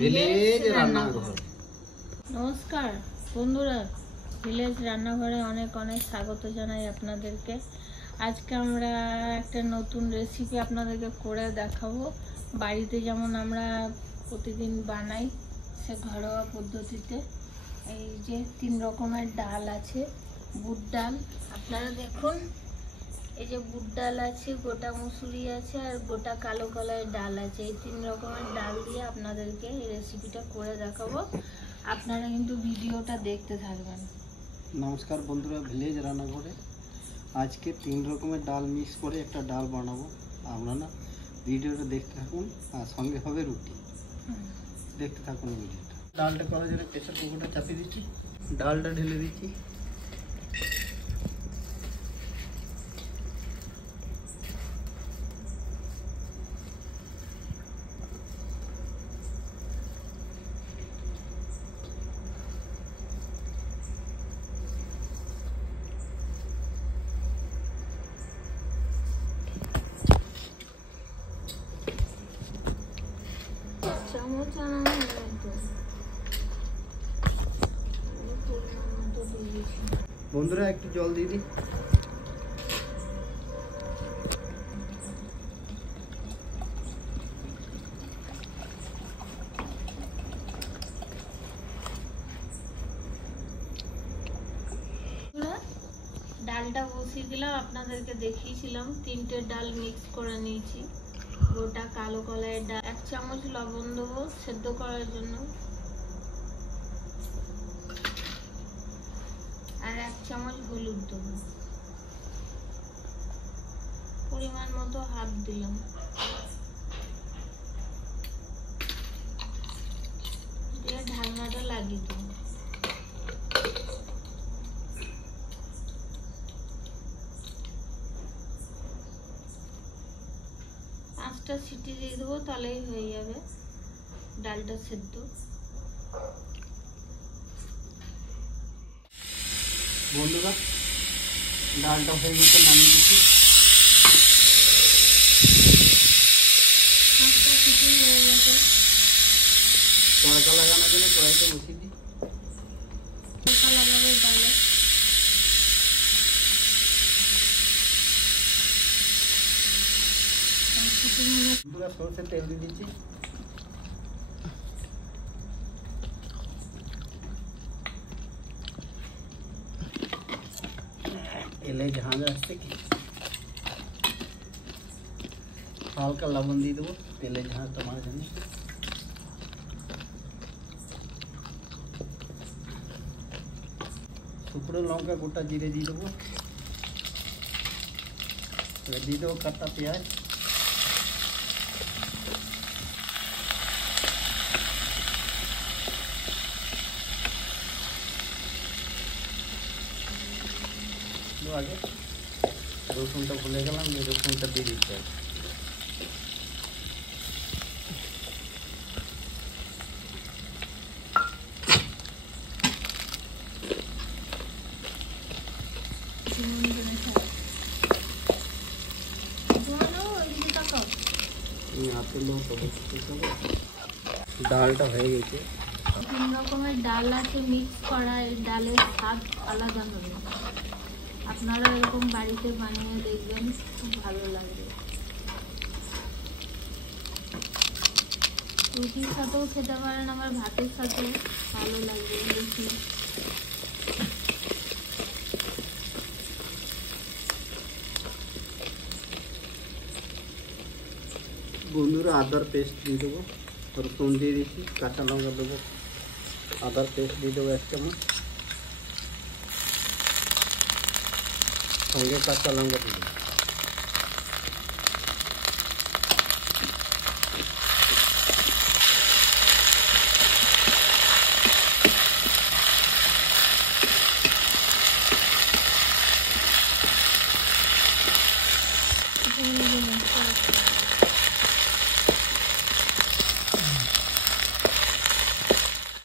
Village রান্নাঘর। নমস্কার বন্ধুরা, ভিলেজ রান্নাঘরে অনেক অনেক স্বাগত জানাই আপনাদেরকে। আজকে আমরা একটা নতুন রেসিপি আপনাদেরকে করে দেখাবো। বাড়িতে যেমন আমরা প্রতিদিন বানাই সে ঘরোয়া পদ্ধতিতে। এই যে 3 রকমের ডাল আছে। বুট ডাল, আপনারা দেখুন, এই যে বুট ডাল আছে, গোটা মুসুরি আছে, আর গোটা কালো কলাইয়ের ডাল আছে। এই 3 রকমের ডাল দিয়ে আপনাদেরকে এই রেসিপিটা করে দেখাবো। আপনারা কিন্তু ভিডিওটা দেখতে থাকবেন। নমস্কার বন্ধুরা, ভিলেজ রান্নাঘরে আজকে 3 রকমের ডাল মিক্স করে একটা ডাল বানাবো। আপনারা ভিডিওটা দেখতে থাকুন, আর সঙ্গে হবে রুটি। দেখতে থাকুন ভিডিওটা। ডালটা করার জন্য প্রেসার কুকারটা চাপিয়ে দিচ্ছি, ডালটা ঢেলে দিচ্ছি। বন্ধুরা একটু জল দিয়ে দিই। ডালটা বসিয়ে দিলাম, আপনাদেরকে দেখিয়েছিলাম 3টে ডাল মিক্স করে নিয়েছি। গোটা কালো কলাইয়ের ডাল, 1 চামচ লবণ দেবো সেদ্ধ করার জন্য, আর 1 চামচ হলুদ দেবো, পরিমাণ মতো হাফ দিলাম। দিয়ে ঢাকনাটা লাগিয়ে দেবো। সিটি দিয়ে দেবো, তাহলেই হয়ে যাবে ডালটা সেদ্ধ। বন্ধুরা ডালটা হয়ে গেছে, নামিয়ে দিচ্ছি। 5টা সিটি হয়ে গেছে। তড়কা লাগানোর জন্য কড়াইটা বসিয়ে দিই। তড়কা লাগাবে ডালে। বন্ধুরা সরষের তেল দিয়ে দিচ্ছি। তেলে ঝাঁঝ আসছে কি, হালকা লবণ দিয়ে দেবো তেলে ঝাঁঝ তোমার জন্য। শুকনো লঙ্কা, গোটা জিরে দিয়ে দেবো। দিয়ে দেবো কাটা পেঁয়াজ। আগে রসুনটা ভুলে গেলাম, যে রসুনটা দিয়ে দিতে হবে। ডালটা হয়ে গেছে। 3 রকমের ডাল আছে মিক্স করা, এই ডালের স্বাদ আলাদা হবে। আপনারা এরকম বাড়িতে বানিয়ে দেখবেন, খুব ভালো লাগবে। রুটির সাথেও খেতে পারেন, আবার ভাতের সাথেও ভালো লাগবে বেশি। বন্ধুরা আদার পেস্ট দিয়ে দেবো, রসুন দিয়ে দিচ্ছি, কাঁচা লঙ্কা দেবো, আদার পেস্ট দিয়ে দেবো 1 চামচ, সঙ্গে কাঁচা লঙ্কা দিয়ে দেবো।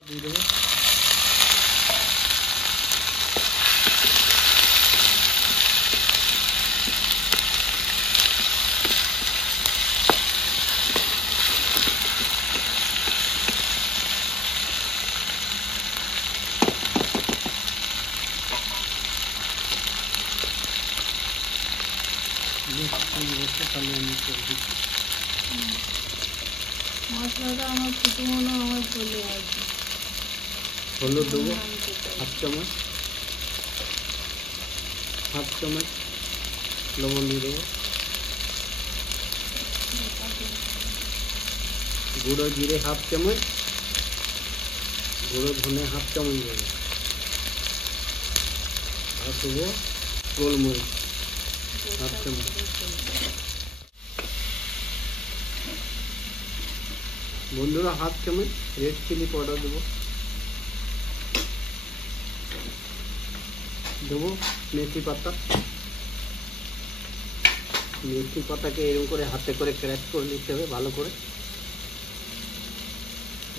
দিয়ে দেবো তাহলে আমি করে দিচ্ছি। মশলাটা আমার কুটুমনো আমার চলে আসবে। হলুদ দেবো হাফ চামচ, হাফ চামচ লবণ দিয়ে দেবো, গুঁড়ো জিরে হাফ চামচ, গুঁড়ো ধনে হাফ চামচ দেবো, আর দেবো গোলমরিচ হাফ চামচ, বন্ধুরা হাফ চামচ রেড চিলি পাউডার দেবো, দেবো মেথি পাতা। মেথি পাতাকে এরকম করে হাতে করে ক্র্যাশ করে নিতে হবে ভালো করে।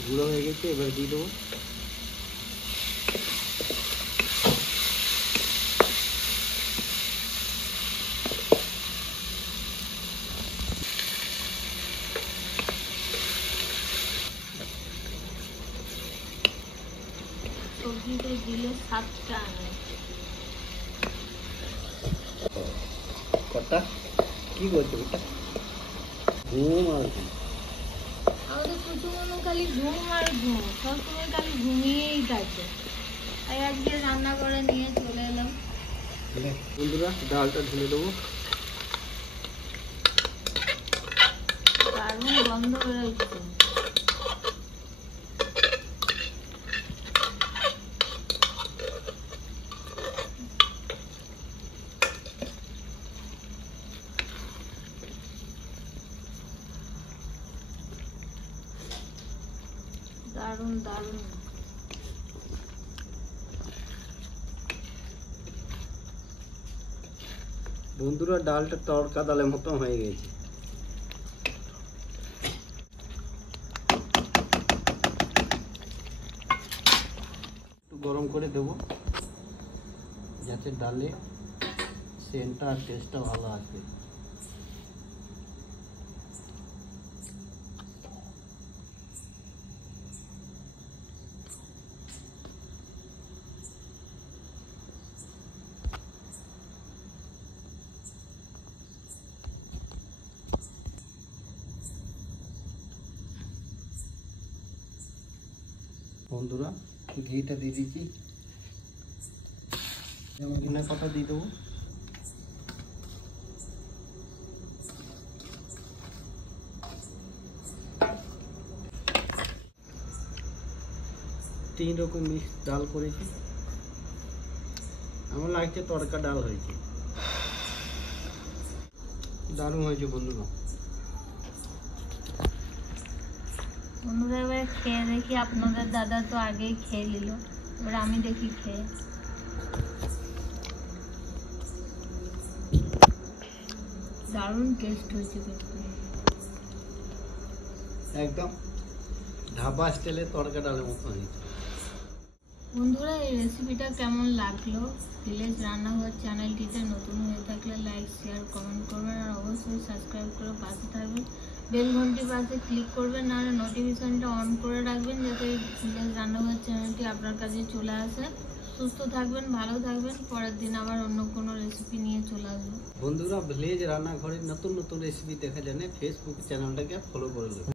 গুঁড়ো হয়ে গেছে, এবার দিয়ে দেবো সবজিতে দিলে স্বাদটা আনে। কটা কি করছে ওটা ঘুম আর কি। আমাদের কুটুমনো খালি ঘুম আর ঘুম, সবসময় খালি ঘুমিয়েই থাকে। তাই আজকে রান্না করে নিয়ে চলে এলাম। বন্ধুরা ডালটা ঢেলে দেবো। দারুণ গন্ধ বেরোচ্ছে। দারুণ দারুণ। বন্ধুরা ডালটা তড়কা ডালের মতো হয়ে গেছে। একটু গরম করে দেবো যাতে ডালে সেন্টটা আর টেস্টটা ভালো আসবে। বন্ধুরা ঘিটা দিয়ে দিচ্ছি, যেমন ধনে পাতা দিয়ে দেবো, তিন রকম মিক্স ডাল করেছি, আমার লাগছে তড়কা ডাল হয়েছে, দারুণ হয়েছে বন্ধুরা। বন্ধুরা এবার খেয়ে দেখি, আপনাদের দাদা তো আগেই খেয়ে নিল, এবার আমি দেখি খেয়ে। দারুণ টেস্ট হয়েছে কিন্তু একদম ধাবা স্টাইলে তড়কা ডালের মতো হয়েছে। বন্ধুরা এই রেসিপিটা কেমন লাগলো? ভিলেজ রান্নাঘর চ্যানেলটিতে নতুন হয়ে থাকলে লাইক শেয়ার কমেন্ট করবেন, আর অবশ্যই সাবস্ক্রাইব করে পাশে থাকবেন। বেল ঘন্টির পাশে ক্লিক করবেন আর নোটিফিকেশনটা অন করে রাখবেন যাতে ভিলেজ রান্নাঘর চ্যানেলটি আপনার কাছে চলে আসে। সুস্থ থাকবেন, ভালো থাকবেন, পরের দিন আবার অন্য কোনো রেসিপি নিয়ে চলে আসবো। বন্ধুরা ভিলেজ রান্নাঘরের নতুন নতুন রেসিপি দেখার জন্য ফেসবুক চ্যানেলটাকে ফলো করে নেবেন।